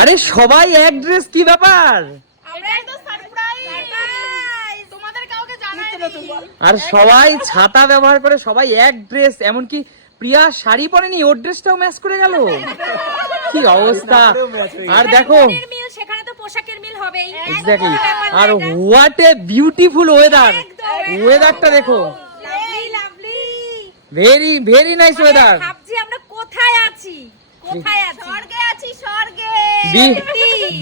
আরে সবাই এক ড্রেস কি ব্যাপার? আমরা একদম সারপ্রাইজ তোমাদের কাউকে জানাইনি। আর সবাই ছাতা ব্যবহার করে সবাই এক ড্রেস এমনকি প্রিয়া শাড়ি পরেনি ওর ড্রেসটাও ম্যাচ করে গেল। কি অবস্থা? আর দেখো। মনের মিল সেখানে তো পোশাকের মিল হবেই। এক্স্যাক্টলি আর হোয়াট এ বিউটিফুল ওয়েদার ওয়েদারটা দেখো। ভেরি ভেরি নাইস ওয়েদার ভাবছি আমরা কোথায় আছি? কোথায় আছি? স্বর্গে আছি স্বর্গে।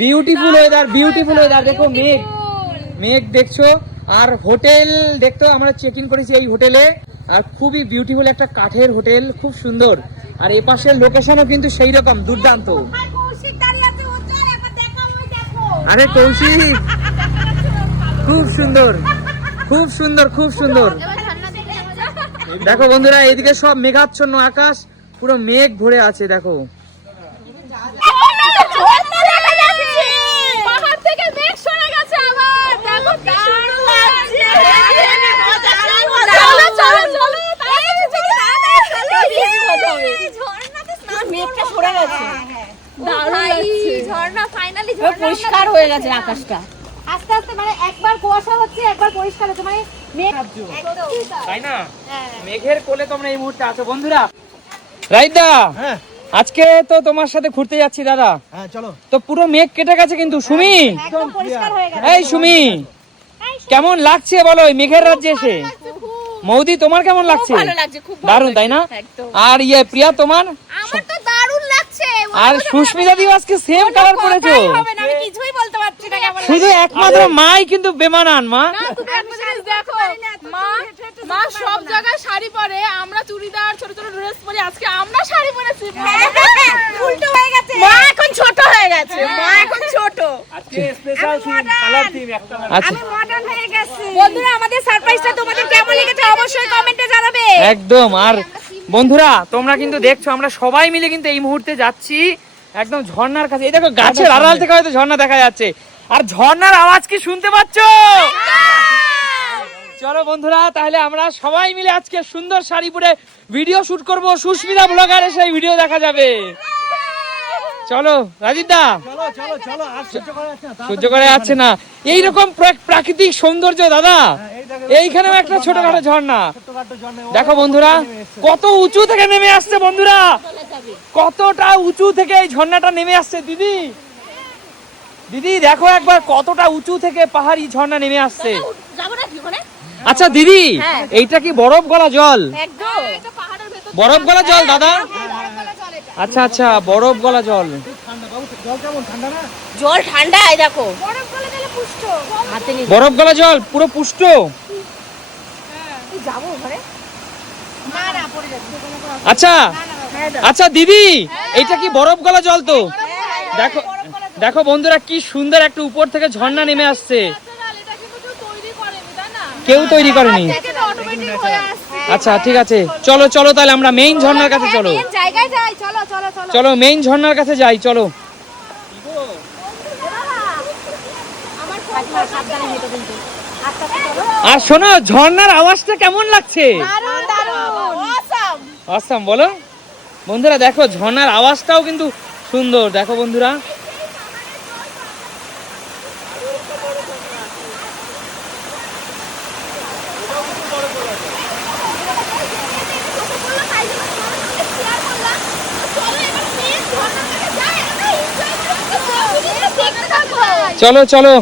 বিউটিফুল ওয়েদার বিউটিফুল ওয়েদার দেখো মেঘ। মেঘ দেখছ। আর হোটেল, দেখতো আমরা চেক ইন করেছি এই হোটেলে। আর খুবই বিউটিফুল একটা কাঠের হোটেল, খুব সুন্দর। আর এ পাশের লোকেশনও কিন্তু সেই রকম দুর্দান্ত। আর কৌশিক, খুব সুন্দর। খুব সুন্দর খুব সুন্দর। দেখো বন্ধুরা, এদিকে সব মেঘাচ্ছন্ন আকাশ, পুরো মেঘ ভরে আছে, দেখো পাহাড় থেকে মেঘ সরে গেছে আবার দেখো কি সুন্দর লাগছে চলো চলো চলো মেঘটা সরে গেছে ঝর্ণা ফাইনালি পরিষ্কার হয়ে গেছে আকাশটা। আস্তে আস্তে মানে একবার কুয়াশা হচ্ছে একবার পরিষ্কার হচ্ছে মানে মেঘ তাই না? মেঘের কোলে তোমরা এই মুহূর্তে আছো। বন্ধুরা রাইদা হ্যাঁ। আজকে তো তোমার সাথে ঘুরতে যাচ্ছি দাদা। হ্যাঁ চলো। তো পুরো মেঘ কেটে গেছে কিন্তু সুমি। একদম পরিষ্কার হয়ে গেছে। এই সুমি কেমন লাগছে বলো এই মেঘের রাজ্যে এসে? মৌদি তোমার কেমন লাগছে? ভালো লাগছে খুব দারুণ তাই না? আর ইয়ে প্রিয়া তোমার আমার তো দারুণ লাগছে আর সুস্মিতা দিও আজকে সেম কালার করেছ আমি কিছুই বলতে পারছি না কেমন শুধু একমাত্র মাই কিন্তু বেমানান মা। একটা মা মা সব জায়গায় শাড়ি পরে আমরা চুড়িদার ছোট ছোট ড্রেস পরি আজকে আমরা শাড়ি পরেছি উল্টো হয়ে গেছে। মা এখন ছোট হয়ে গেছে মা এখন ছোট। আচ্ছা। মডার্ন হয়ে গেছে। বন্ধুরা আমাদের সারপ্রাইজটা তোমাদের কেমন লেগেছে অবশ্যই কমেন্টে জানাবে। একদম আর বন্ধুরা তোমরা কিন্তু দেখছ আমরা সবাই মিলে কিন্তু এই মুহূর্তে যাচ্ছি একদম ঝর্ণার কাছে। এই দেখো গাছের আড়াল থেকে হয়তো ঝর্ণা দেখা যাচ্ছে। আর ঝর্ণার আওয়াজ কি শুনতে পাচ্ছ? চলো বন্ধুরা তাহলে আমরা সবাই মিলে আজকে সুন্দর শাড়ি পরে ভিডিও শুট করব। সুস্মিতা ব্লগারে সেই ভিডিও দেখা যাবে। চলো রাজীব দা। সহ্য করে যাচ্ছে না এইরকম প্রাকৃতিক সৌন্দর্য দাদা। এইখানেও একটা ছোটখাটো ঝর্ণা। দেখো বন্ধুরা কত উঁচু থেকে নেমে আসছে বন্ধুরা। কতটা উঁচু থেকে এই ঝর্ণাটা নেমে আসছে দিদি? দিদি দেখো একবার কতটা উঁচু থেকে পাহাড়ি ঝর্ণা নেমে আসছে। যাব না কি ওখানে আচ্ছা দিদি এইটা কি বরফ গলা জল? একদম। এটা পাহাড়ের ভেতর বরফ গলা জল দাদা? আচ্ছা আচ্ছা বরফ গলা জল। জল ঠান্ডা না? জল ঠান্ডা এই দেখো। বরফ গলা জল পুরো পুষ্ট। যাব ওখানে আচ্ছা আচ্ছা দিদি এইটা কি বরফ গলা জল তো? দেখো দেখো বন্ধুরা কি সুন্দর একটা উপর থেকে ঝর্ণা নেমে আসছে। কেউ তৈরি করেনি এটা হয়ে আসছে। আচ্ছা ঠিক আছে। চলো চলো তাহলে আমরা মেইন ঝর্ণার কাছে চলো। জায়গায় যাই চলো চলো চলো। চলো মেইন ঝর্ণার কাছে যাই চলো। সাবধানে আর শোনো ঝর্ণার আওয়াজটা কেমন লাগছে? অসাম বলো। বন্ধুরা দেখো ঝর্ণার আওয়াজটাও কিন্তু সুন্দর। দেখো বন্ধুরা। চলো চলো।